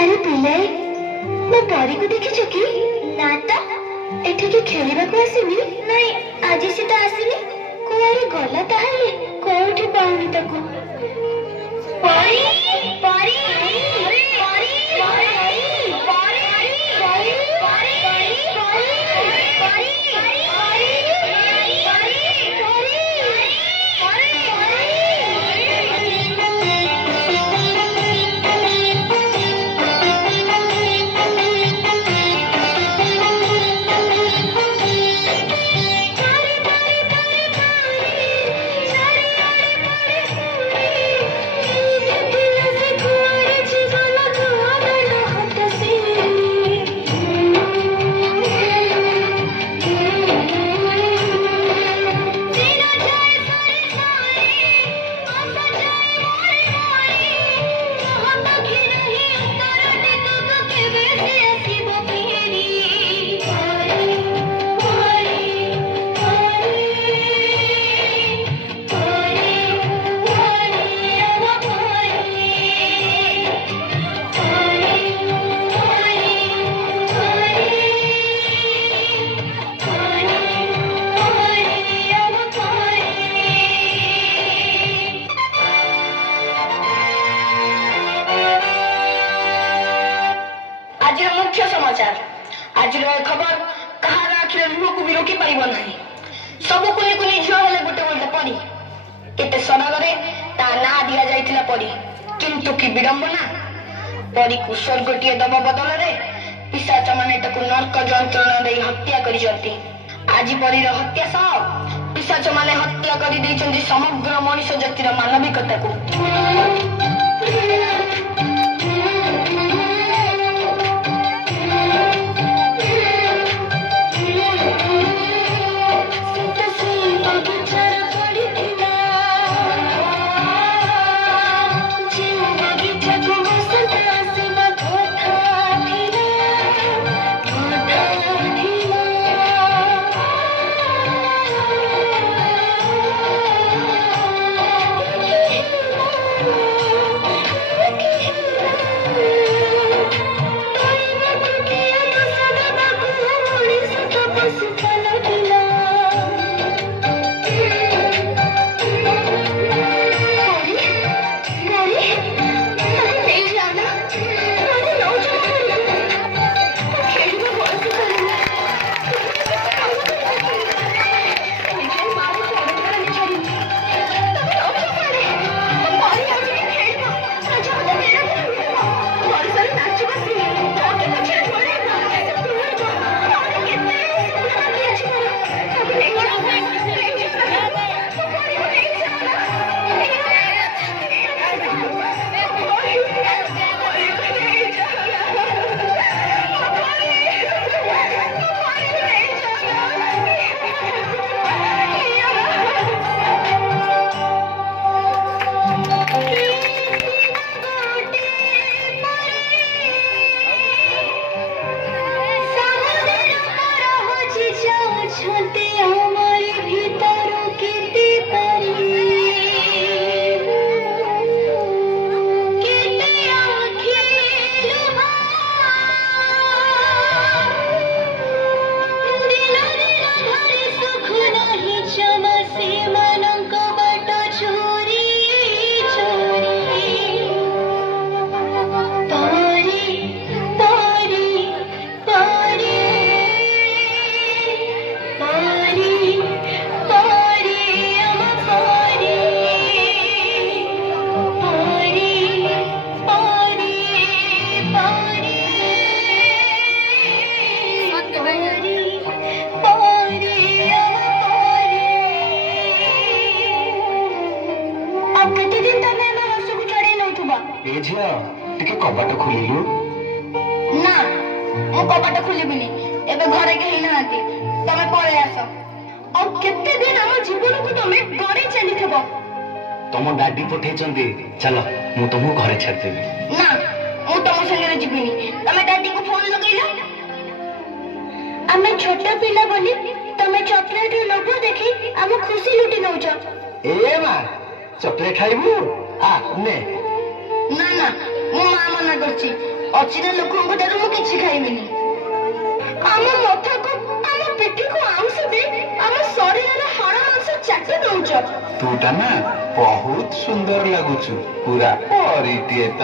अरे पिले मैं परी को देखी कि ना तो एठिके खेलिबा को आसीनी नहीं आज से तो आसीनी कोआरे गला ताहले कोठी पाउनी तको परी परी अरे परी परी परी मुख्य समाचार आज खबर कहार आखिर लुह को भी रोकी पारिब नहीं सब कुनी कुनी झियो हेले गोटे गोटे परी केते सरगरे ता ना दिया जाइथिला परी किंतु की विडंबना परी को स्वर्गटीय दब बदल रे पिशाच माने ताकू नरक जंत्रणा देई हत्या करि जंती आज परी रो हत्या सह पिशाच माने हत्या करि दैछन्ती समग्र मनुष्य जातिर मानविकता को ଆଉ କେତେ ଦିନ ତମେ ଆମ ହସକୁ ଛଡେଇ ନଉଥିବ? ଏ ଝିଅ ଟିକେ କବାଟ ଖୋଲିଲୁ। ନା, ମୁଁ କବାଟ ଖୋଲିବିନି। ଏବେ ଘରେ କେହି ନାହାନ୍ତି, ତମେ ପଳେଇ ଆସ। ଆଉ କେତେ ଦିନ ଆମ ଜୀବନକୁ ତମେ ଗড়େଇ ଚାଲିଥିବ? ତମ ଡାଡି ପଠେଇଛନ୍ତି, ଚାଲ ମୁଁ ତମକୁ ଘରେ ଛାଡିଦେବି। ନା, ମୁଁ ତମ ସାଙ୍ଗରେ ଯିବିନି। ତମେ ଡାଡିକୁ ଫୋନ ଲଗେଇଲ। ଆମେ ଛୋଟ ପିଲା ବୋଲି ତମେ ଚକୋଲେଟ ଲୋଭ ଦେଖି ଆମ ଖୁସି ଲୁଟି ନଉଛ। ଏ ମା ଚକୋଲେଟ ଖାଇବୁ? ନେ। ନା ନା, ମୋ ମା ମନା କରୁଛି। ଅଚିହ୍ନା ଲୋକଙ୍କ ଠାରୁ ମୁଁ କିଛି ଖାଇବିନି। ଆମ ମଥାକୁ, ଆମ ପିଠିକୁ ଆଉଁସ ଦେଇ ଆମ ଶରୀରର ହାଡ଼ ମାଂସ ଚାଟି ଦଉଛ। ତୁ ଟା ନା ବହୁତ ସୁନ୍ଦର ଲାଗୁଛୁ, ପୁରା ପରିଟିଏ ତ।